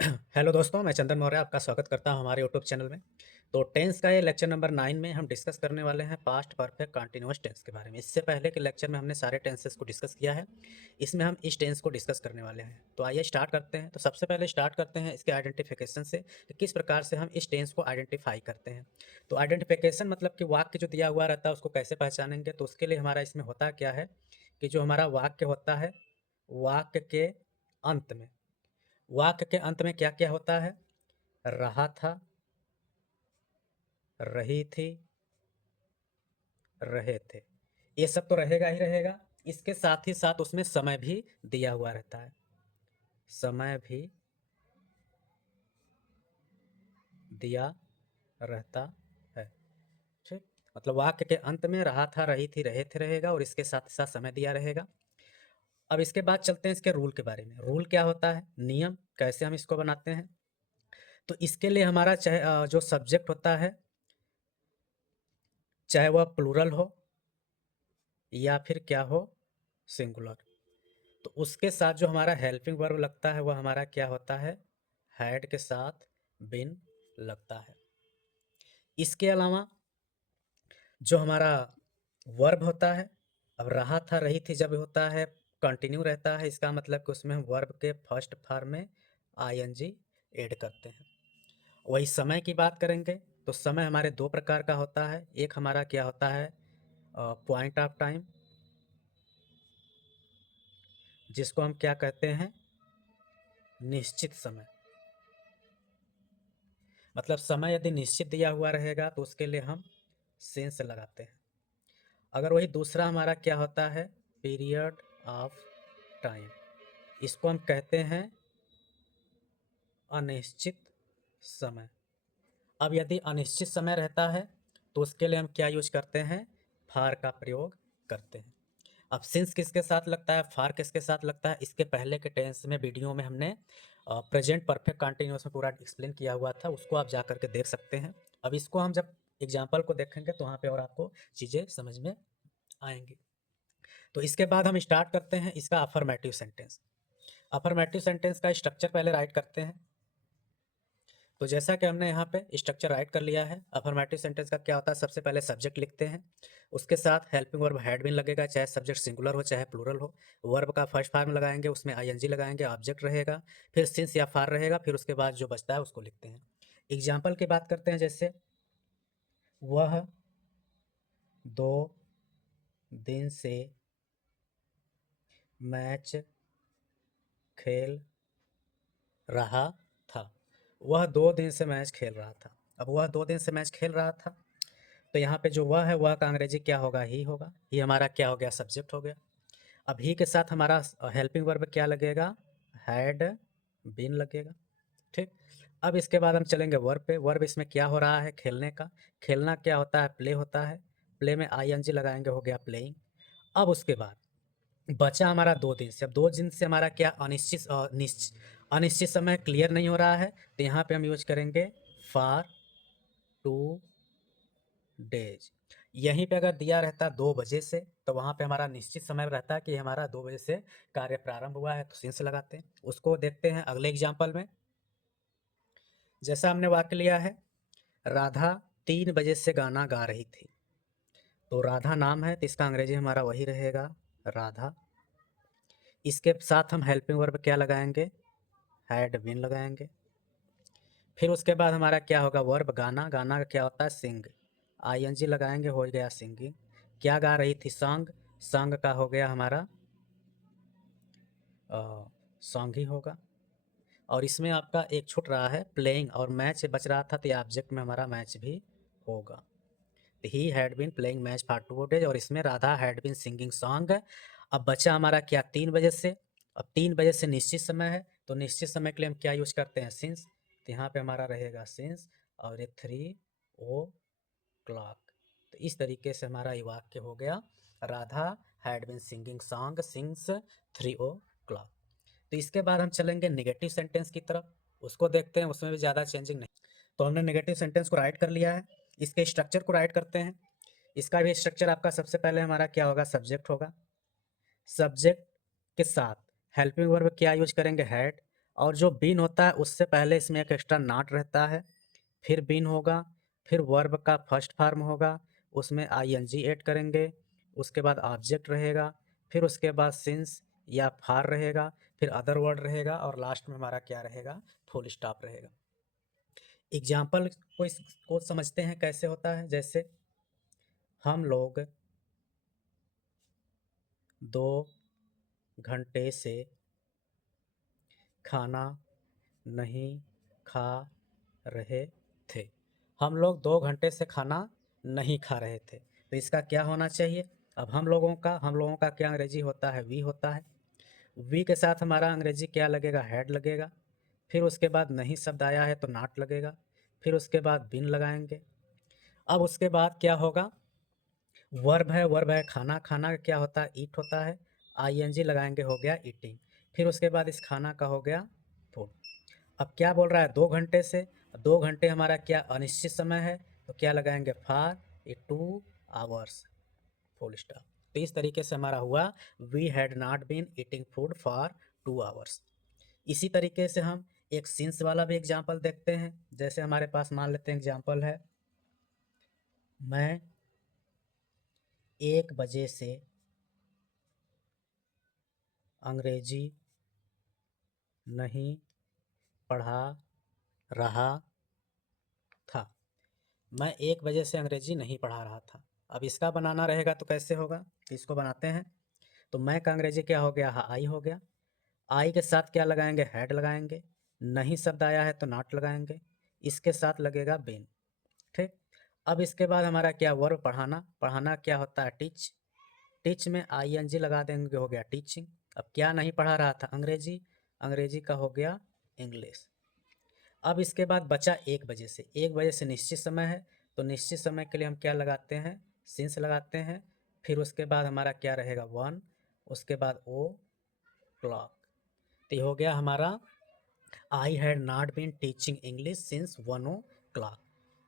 Hello दोस्तों, मैं चंदन मौर्य आपका स्वागत करता हूं हमारे यूट्यूब चैनल में। तो टेंस का ये लेक्चर नंबर 9 में हम डिस्कस करने वाले हैं पास्ट परफेक्ट कंटीन्यूअस टेंस के बारे में। इससे पहले के लेक्चर में हमने सारे टेंसेस को डिस्कस किया है। इसमें हम इस टेंस को डिस्कस करने वाले हैं। तो आइए स्टार्ट करते हैं। तो सबसे पहले स्टार्ट करते हैं इसके आइडेंटिफिकेशन से कि किस प्रकार से हम इस टेंस को आइडेंटिफाई करते हैं। तो आइडेंटिफिकेशन मतलब कि वाक्य जो दिया हुआ रहता है उसको कैसे पहचानेंगे। तो उसके लिए हमारा इसमें होता क्या है कि जो हमारा वाक्य होता है, वाक्य के अंत में वाक्य के अंत में क्या क्या होता है? रहा था, रही थी, रहे थे। ये सब तो रहेगा ही रहेगा। इसके साथ ही साथ उसमें समय भी दिया हुआ रहता है। समय भी दिया रहता है। ठीक। मतलब वाक्य के अंत में रहा था, रही थी, रहे थे रहेगा और इसके साथ साथ समय दिया रहेगा। अब इसके बाद चलते हैं इसके रूल के बारे में। रूल क्या होता है? नियम कैसे हम इसको बनाते हैं। तो इसके लिए हमारा चाहे जो सब्जेक्ट होता है, चाहे वह प्लूरल हो या फिर क्या हो, सिंगुलर, तो उसके साथ जो हमारा हेल्पिंग वर्ब लगता है वह हमारा क्या होता है? हैड के साथ बिन लगता है। इसके अलावा जो हमारा वर्ब होता है, अब रहा था, रही थी जब होता है कंटिन्यू रहता है, इसका मतलब कि उसमें हम वर्ब के फर्स्ट फॉर्म में आईएनजी ऐड करते हैं। वही समय की बात करेंगे तो समय हमारे दो प्रकार का होता है। एक हमारा क्या होता है? पॉइंट ऑफ टाइम, जिसको हम क्या कहते हैं? निश्चित समय। मतलब समय यदि निश्चित दिया हुआ रहेगा तो उसके लिए हम सेंस लगाते हैं। अगर वही दूसरा हमारा क्या होता है? पीरियड ऑफ टाइम, इसको हम कहते हैं अनिश्चित समय। अब यदि अनिश्चित समय रहता है तो उसके लिए हम क्या यूज करते हैं? फार का प्रयोग करते हैं। अब सिंस किसके साथ लगता है, फार किसके साथ लगता है, इसके पहले के टेंस में वीडियो में हमने प्रेजेंट परफेक्ट कंटिन्यूअस में पूरा एक्सप्लेन किया हुआ था, उसको आप जा करके देख सकते हैं। अब इसको हम जब एग्जाम्पल को देखेंगे तो वहाँ पे और आपको चीज़ें समझ में आएंगी। तो इसके बाद हम स्टार्ट करते हैं इसका अफर्मेटिव सेंटेंस। अफर्मेटिव सेंटेंस का स्ट्रक्चर पहले राइट करते हैं। तो जैसा कि हमने यहाँ पे स्ट्रक्चर राइट कर लिया है, अफर्मेटिव सेंटेंस का क्या होता है? सबसे पहले सब्जेक्ट लिखते हैं, उसके साथ हेल्पिंग वर्ब हैड बीन लगेगा, चाहे सब्जेक्ट सिंगुलर हो चाहे प्लूरल हो। वर्ब का फर्स्ट फॉर्म लगाएंगे, उसमें आईएनजी लगाएंगे, ऑब्जेक्ट रहेगा, फिर सिंस या फार रहेगा, फिर उसके बाद जो बचता है उसको लिखते हैं। एग्जाम्पल की बात करते हैं, जैसे वह 2 दिन से मैच खेल रहा था। वह 2 दिन से मैच खेल रहा था। अब वह 2 दिन से मैच खेल रहा था, तो यहाँ पे जो वह है वह का अंग्रेजी क्या होगा? ही होगा। ही हमारा क्या हो गया? सब्जेक्ट हो गया। अब ही के साथ हमारा हेल्पिंग वर्ब क्या लगेगा? हैड बीन लगेगा। ठीक। अब इसके बाद हम चलेंगे वर्ब पे। वर्ब इसमें क्या हो रहा है? खेलने का। खेलना क्या होता है? प्ले होता है। प्ले में आईएनजी लगाएंगे, हो गया प्लेइंग। अब उसके बाद बचा हमारा 2 दिन से। अब 2 दिन से हमारा क्या? अनिश्चित समय क्लियर नहीं हो रहा है, तो यहाँ पे हम यूज करेंगे फॉर 2 डेज। यहीं पे अगर दिया रहता 2 बजे से तो वहाँ पे हमारा निश्चित समय रहता कि हमारा 2 बजे से कार्य प्रारंभ हुआ है, तो सिंस लगाते हैं। उसको देखते हैं अगले एग्जाम्पल में। जैसा हमने वाक्य लिया है, राधा 3 बजे से गाना गा रही थी। तो राधा नाम है तो इसका अंग्रेजी हमारा वही रहेगा, राधा। इसके साथ हम हेल्पिंग वर्ब क्या लगाएंगे? हैड बीन लगाएंगे। फिर उसके बाद हमारा क्या होगा? वर्ब गाना। गाना का क्या होता है? सिंग। आईएनजी लगाएंगे, हो गया सिंगिंग। क्या गा रही थी? सॉन्ग। सॉन्ग का हो गया हमारा सॉन्ग ही होगा। और इसमें आपका एक छूट रहा है, प्लेइंग और मैच बच रहा था, तो ये ऑब्जेक्ट में हमारा मैच भी होगा। He had been playing match for 2 days और इसमें Radha had been singing song. अब बचा हमारा क्या? 3 बजे से। अब 3 बजे से निश्चित समय है, तो निश्चित समय के लिए हम क्या यूज करते हैं? सिंस। तो यहाँ पे हमारा रहेगा सिंस और ये 3 o'clock। तो इस तरीके से हमारा ये वाक्य हो गया, Radha had been singing song since 3 o'clock। तो इसके बाद हम चलेंगे नेगेटिव सेंटेंस की तरफ, उसको देखते हैं। उसमें भी ज़्यादा चेंजिंग नहीं। तो हमने नेगेटिव सेंटेंस को राइट कर लिया है, इसके स्ट्रक्चर को राइट करते हैं। इसका भी स्ट्रक्चर आपका सबसे पहले हमारा क्या होगा? सब्जेक्ट होगा। सब्जेक्ट के साथ हेल्पिंग वर्ब क्या यूज करेंगे? हैड। और जो बीन होता है उससे पहले इसमें एक एक्स्ट्रा नॉट रहता है, फिर बीन होगा, फिर वर्ब का फर्स्ट फॉर्म होगा, उसमें आईएनजी ऐड करेंगे, उसके बाद ऑब्जेक्ट रहेगा, फिर उसके बाद सिंस या फार रहेगा, फिर अदर वर्ड रहेगा और लास्ट में हमारा क्या रहेगा, फुल स्टॉप रहेगा। एग्जाम्पल को समझते हैं कैसे होता है। जैसे हम लोग 2 घंटे से खाना नहीं खा रहे थे। हम लोग 2 घंटे से खाना नहीं खा रहे थे, तो इसका क्या होना चाहिए। अब हम लोगों का क्या अंग्रेजी होता है, वी होता है। वी के साथ हमारा अंग्रेजी क्या लगेगा, हैड लगेगा। फिर उसके बाद नहीं शब्द आया है तो नॉट लगेगा। फिर उसके बाद बिन लगाएंगे। अब उसके बाद क्या होगा, वर्ब है खाना, खाना का क्या होता है, ईट होता है। आईएनजी लगाएंगे, हो गया ईटिंग। फिर उसके बाद इस खाना का हो गया फूड। अब क्या बोल रहा है, 2 घंटे से। 2 घंटे हमारा क्या अनिश्चित समय है, तो क्या लगाएंगे, for a 2 hours, full stop. तो इस तरीके से हमारा हुआ, we had not been eating food for 2 hours. इसी तरीके से हम एक सिंस वाला भी एग्जाम्पल देखते हैं। जैसे हमारे पास मान लेते हैं एग्जाम्पल है, मैं 1 बजे से अंग्रेजी नहीं पढ़ा रहा था। मैं 1 बजे से अंग्रेजी नहीं पढ़ा रहा था। अब इसका बनाना रहेगा तो कैसे होगा, इसको बनाते हैं। तो मैं का अंग्रेजी क्या हो गया, आई हो गया। आई के साथ क्या लगाएंगे, हैड लगाएंगे। नहीं शब्द आया है तो नॉट लगाएंगे। इसके साथ लगेगा बीन। ठीक। अब इसके बाद हमारा क्या, वर्ब पढ़ाना। पढ़ाना क्या होता है, टीच। टीच में आईएनजी लगा देंगे, हो गया टीचिंग। अब क्या नहीं पढ़ा रहा था, अंग्रेजी। अंग्रेजी का हो गया इंग्लिश। अब इसके बाद बचा 1 बजे से। 1 बजे से निश्चित समय है, तो निश्चित समय के लिए हम क्या लगाते हैं, सिंस लगाते हैं। फिर उसके बाद हमारा क्या रहेगा, 1। उसके बाद ओ क्लॉक। तो ये हो गया हमारा, I had not been teaching English since 1 o'clock।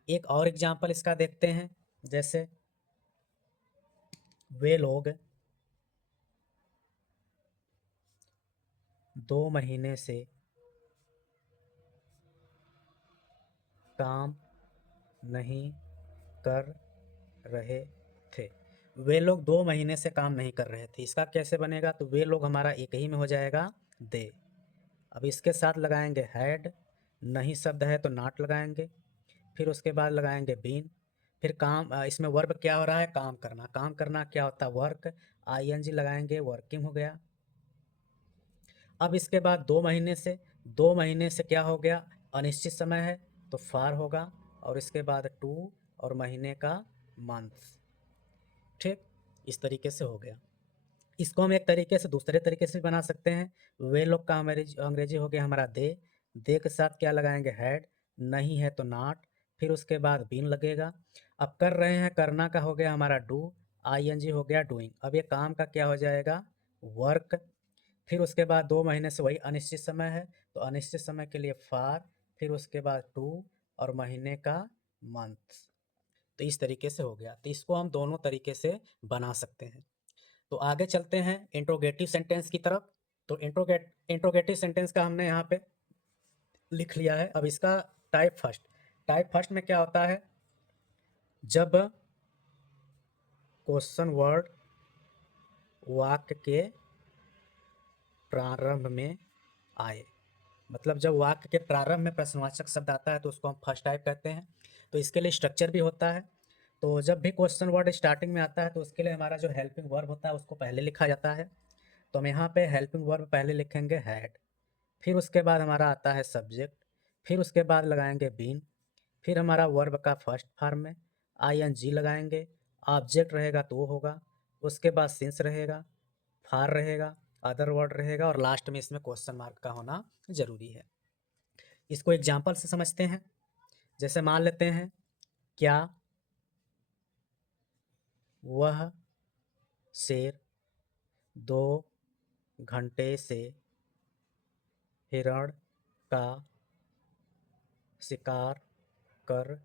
एक और एग्जाम्पल इसका देखते हैं। जैसे वे लोग 2 महीने से काम नहीं कर रहे थे। वे लोग 2 महीने से काम नहीं कर रहे थे, इसका कैसे बनेगा, तो वे लोग हमारा एक ही में हो जाएगा, दे। अब इसके साथ लगाएंगे हैड। नहीं शब्द है तो नॉट लगाएंगे। फिर उसके बाद लगाएंगे बीन। फिर काम, इसमें वर्ब क्या हो रहा है, काम करना। काम करना क्या होता है, वर्क। आईएनजी लगाएंगे, वर्किंग हो गया। अब इसके बाद 2 महीने से। 2 महीने से क्या हो गया, अनिश्चित समय है तो फार होगा। और इसके बाद 2 और महीने का मंथ। ठीक, इस तरीके से हो गया। इसको हम एक तरीके से दूसरे तरीके से बना सकते हैं। वे लोग का अंग्रेजी अंग्रेजी हो गया हमारा दे। दे के साथ क्या लगाएंगे, हैड। नहीं है तो नॉट। फिर उसके बाद बीन लगेगा। अब कर रहे हैं, करना का हो गया हमारा डू। आईएनजी हो गया डूइंग। अब ये काम का क्या हो जाएगा, वर्क। फिर उसके बाद 2 महीने से वही अनिश्चित समय है, तो अनिश्चित समय के लिए फार। फिर उसके बाद 2 और महीने का मंथ। तो इस तरीके से हो गया। तो इसको हम दोनों तरीके से बना सकते हैं। तो आगे चलते हैं इंट्रोगेटिव सेंटेंस की तरफ। तो इंट्रोगेटिव सेंटेंस का हमने यहाँ पे लिख लिया है। अब इसका टाइप फर्स्ट। टाइप फर्स्ट में क्या होता है, जब क्वेश्चन वर्ड वाक्य के प्रारंभ में आए, मतलब जब वाक्य के प्रारंभ में प्रश्नवाचक शब्द आता है तो उसको हम फर्स्ट टाइप कहते हैं। तो इसके लिए स्ट्रक्चर भी होता है। तो जब भी क्वेश्चन वर्ड स्टार्टिंग में आता है तो उसके लिए हमारा जो हेल्पिंग वर्ब होता है उसको पहले लिखा जाता है। तो हम यहाँ पे हेल्पिंग वर्ब पहले लिखेंगे हैड। फिर उसके बाद हमारा आता है सब्जेक्ट। फिर उसके बाद लगाएंगे बीन। फिर हमारा वर्ब का फर्स्ट फॉर्म में आईएनजी लगाएंगे। ऑब्जेक्ट रहेगा तो वो होगा। उसके बाद सिंस रहेगा, फार रहेगा, अदर वर्ड रहेगा और लास्ट में इसमें क्वेश्चन मार्क का होना जरूरी है। इसको एग्जाम्पल से समझते हैं। जैसे मान लेते हैं, क्या वह शेर 2 घंटे से हिरण का शिकार कर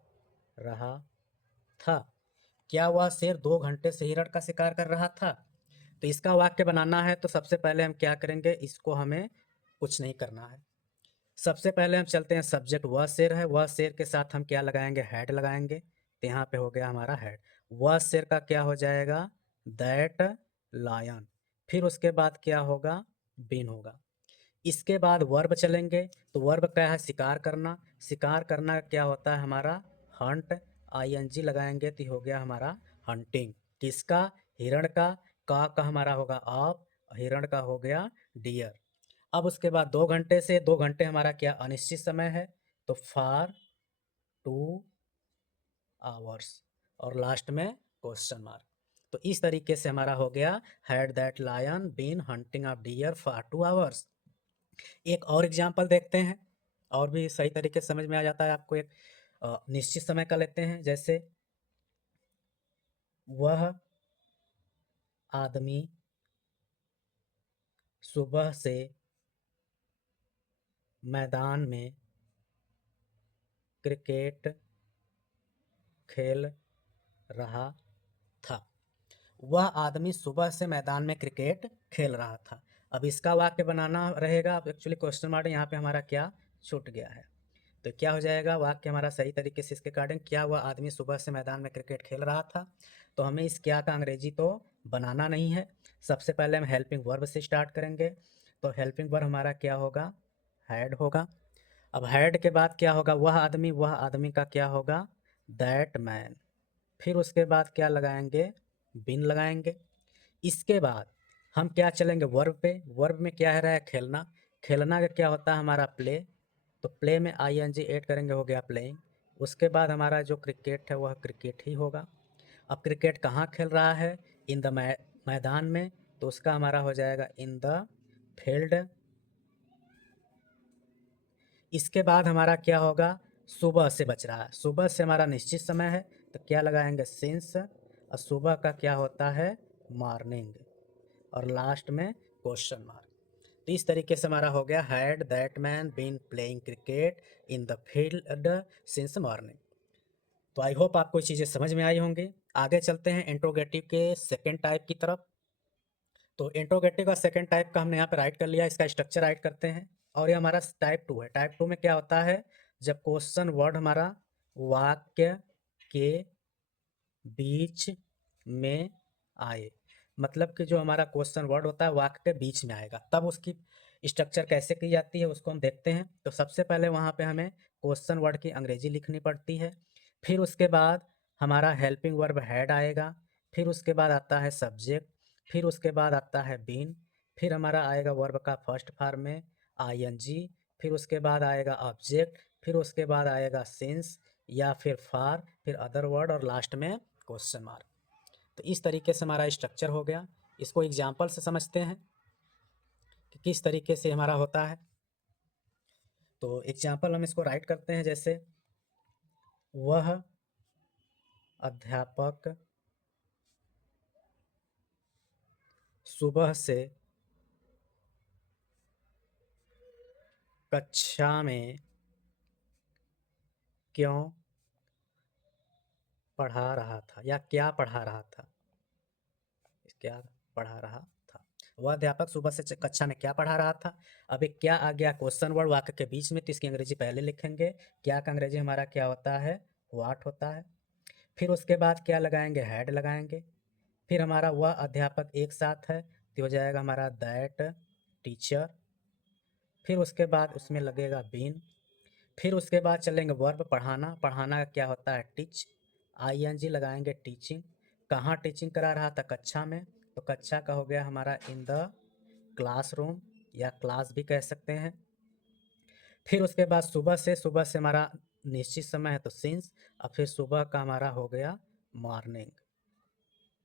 रहा था। क्या वह शेर 2 घंटे से हिरण का शिकार कर रहा था। तो इसका वाक्य बनाना है तो सबसे पहले हम क्या करेंगे, इसको हमें कुछ नहीं करना है। सबसे पहले हम चलते हैं सब्जेक्ट वह शेर है, वह शेर के साथ हम क्या लगाएंगे, हैड लगाएंगे। तो यहाँ पे हो गया हमारा हैड। वह शेर का क्या हो जाएगा, दैट लायन। फिर उसके बाद क्या होगा, बीन होगा। इसके बाद वर्ब चलेंगे, तो वर्ब क्या है, शिकार करना। शिकार करना क्या होता है हमारा, हंट। आईएनजी लगाएंगे तो हो गया हमारा हंटिंग। किसका, हिरण का हमारा होगा आप, हिरण का हो गया डियर। अब उसके बाद 2 घंटे से 2 घंटे हमारा क्या अनिश्चित समय है, तो फार 2 आवर्स और लास्ट में क्वेश्चन मार्क। तो इस तरीके से हमारा हो गया, had that lion been hunting of deer for 2 hours. एक और एग्जाम्पल देखते हैं, और भी सही तरीके से समझ में आ जाता है आपको। एक निश्चित समय का लेते हैं, जैसे वह आदमी सुबह से मैदान में क्रिकेट खेल रहा था। वह आदमी सुबह से मैदान में क्रिकेट खेल रहा था। अब इसका वाक्य बनाना रहेगा। अब एक्चुअली क्वेश्चन मार्क यहाँ पे हमारा क्या छूट गया है, तो क्या हो जाएगा वाक्य हमारा सही तरीके से इसके अकॉर्डिंग, क्या वह आदमी सुबह से मैदान में क्रिकेट खेल रहा था। तो हमें इस क्या का अंग्रेजी तो बनाना नहीं है। सबसे पहले हम हेल्पिंग वर्ब से स्टार्ट करेंगे। तो हेल्पिंग वर्ब हमारा क्या होगा, हैड होगा। अब हैड के बाद क्या होगा, वह आदमी का क्या होगा, दैट मैन। फिर उसके बाद क्या लगाएंगे, बिन लगाएंगे। इसके बाद हम क्या चलेंगे वर्ब पे। वर्ब में क्या है रहा है, खेलना। खेलना का क्या होता है हमारा, प्ले। तो प्ले में आईएनजी ऐड करेंगे, हो गया प्लेइंग। उसके बाद हमारा जो क्रिकेट है वह क्रिकेट ही होगा। अब क्रिकेट कहाँ खेल रहा है, इन द मैदान में। तो उसका हमारा हो जाएगा इन द फील्ड। इसके बाद हमारा क्या होगा, सुबह से बच रहा है। सुबह से हमारा निश्चित समय है, तो क्या लगाएंगे, सिंस। और सुबह का क्या होता है, मॉर्निंग। और लास्ट में क्वेश्चन मार्क। तो इस तरीके से हमारा हो गया, had that man been playing cricket in the field since morning. तो आई होप आपको ये चीज़ें समझ में आई होंगी। आगे चलते हैं इंट्रोगेटिव के सेकेंड टाइप की तरफ। तो इंट्रोगेटिव का सेकेंड टाइप का हमने यहाँ पे राइट कर लिया, इसका स्ट्रक्चर राइट करते हैं। और ये हमारा टाइप 2 है। टाइप 2 में क्या होता है, जब क्वेश्चन वर्ड हमारा वाक्य के बीच में आए। मतलब कि जो हमारा क्वेश्चन वर्ड होता है वाक्य के बीच में आएगा, तब उसकी स्ट्रक्चर कैसे की जाती है उसको हम देखते हैं। तो सबसे पहले वहाँ पे हमें क्वेश्चन वर्ड की अंग्रेजी लिखनी पड़ती है। फिर उसके बाद हमारा हेल्पिंग वर्ब हैड आएगा। फिर उसके बाद आता है सब्जेक्ट। फिर उसके बाद आता है बीन। फिर हमारा आएगा वर्ब का फर्स्ट फॉर्म में आईएनजी। फिर उसके बाद आएगा ऑब्जेक्ट। फिर उसके बाद आएगा सिंस या फिर फार, फिर अदर वर्ड और लास्ट में क्वेश्चन मार्क। तो इस तरीके से हमारा स्ट्रक्चर हो गया। इसको एग्जाम्पल से समझते हैं कि किस तरीके से हमारा होता है। तो एग्जाम्पल हम इसको राइट करते हैं, जैसे वह अध्यापक सुबह से कक्षा में क्यों पढ़ा रहा था, या क्या पढ़ा रहा था, क्या पढ़ा रहा था। वह अध्यापक सुबह से कक्षा में क्या पढ़ा रहा था। अब एक क्या आ गया, क्वेश्चन वर्ड वाक्य के बीच में, तो इसकी अंग्रेजी पहले लिखेंगे। क्या का अंग्रेजी हमारा क्या होता है, व्हाट होता है। फिर उसके बाद क्या लगाएंगे, हैड लगाएंगे। फिर हमारा वह अध्यापक एक साथ है, तो हो जाएगा हमारा दैट टीचर। फिर उसके बाद उसमें लगेगा बीन। फिर उसके बाद चलेंगे वर्ब पढ़ाना। पढ़ाना का क्या होता है, टीच। आईएनजी लगाएंगे, टीचिंग। कहाँ टीचिंग करा रहा था, कक्षा में। तो कक्षा का हो गया हमारा इन द क्लासरूम, या क्लास भी कह सकते हैं। फिर उसके बाद सुबह से हमारा निश्चित समय है, तो सिंस। और फिर सुबह का हमारा हो गया मॉर्निंग,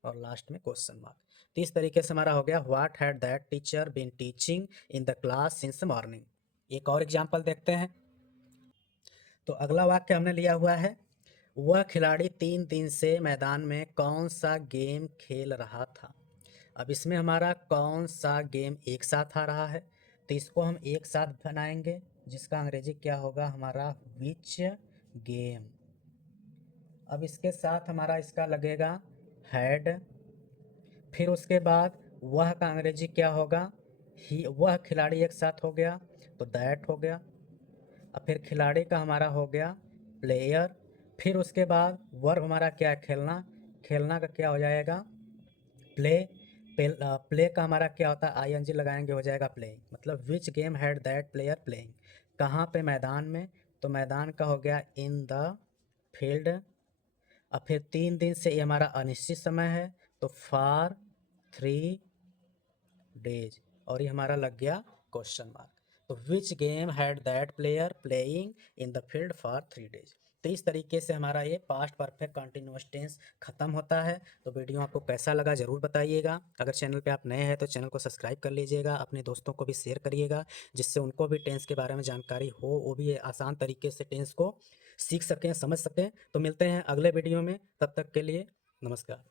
और लास्ट में क्वेश्चन मार्क। तो इस तरीके से हमारा हो गया, what had that teacher been teaching in the class since morning. एक और एग्जाम्पल देखते हैं। तो अगला वाक्य हमने लिया हुआ है, वह खिलाड़ी 3 दिन से मैदान में कौन सा गेम खेल रहा था। अब इसमें हमारा कौन सा गेम एक साथ आ रहा है, तो इसको हम एक साथ बनाएंगे, जिसका अंग्रेजी क्या होगा हमारा, विच गेम। अब इसके साथ हमारा इसका लगेगा हैड। फिर उसके बाद वह का अंग्रेजी क्या होगा, ही। वह खिलाड़ी एक साथ हो गया, तो दैट हो गया। अब फिर खिलाड़ी का हमारा हो गया प्लेयर, फिर उसके बाद वर्ब हमारा क्या है, खेलना, खेलना का क्या हो जाएगा, प्ले, प्ले का हमारा क्या होता है, आईएनजी लगाएंगे, हो जाएगा प्लेइंग, मतलब which game had that player playing, कहाँ पे, मैदान में, तो मैदान का हो गया इन द फील्ड। अब फिर 3 दिन से ये हमारा अनिश्चित समय है, तो फॉर 3 डेज, और ये हमारा लग गया क्वेश्चन मार्क। तो which game had that player playing in the field for 3 days. तो इस तरीके से हमारा ये पास्ट परफेक्ट कंटिन्यूअस टेंस खत्म होता है। तो वीडियो आपको कैसा लगा ज़रूर बताइएगा। अगर चैनल पे आप नए हैं तो चैनल को सब्सक्राइब कर लीजिएगा, अपने दोस्तों को भी शेयर करिएगा, जिससे उनको भी टेंस के बारे में जानकारी हो, वो भी आसान तरीके से टेंस को सीख सकें, समझ सकें। तो मिलते हैं अगले वीडियो में, तब तक के लिए नमस्कार।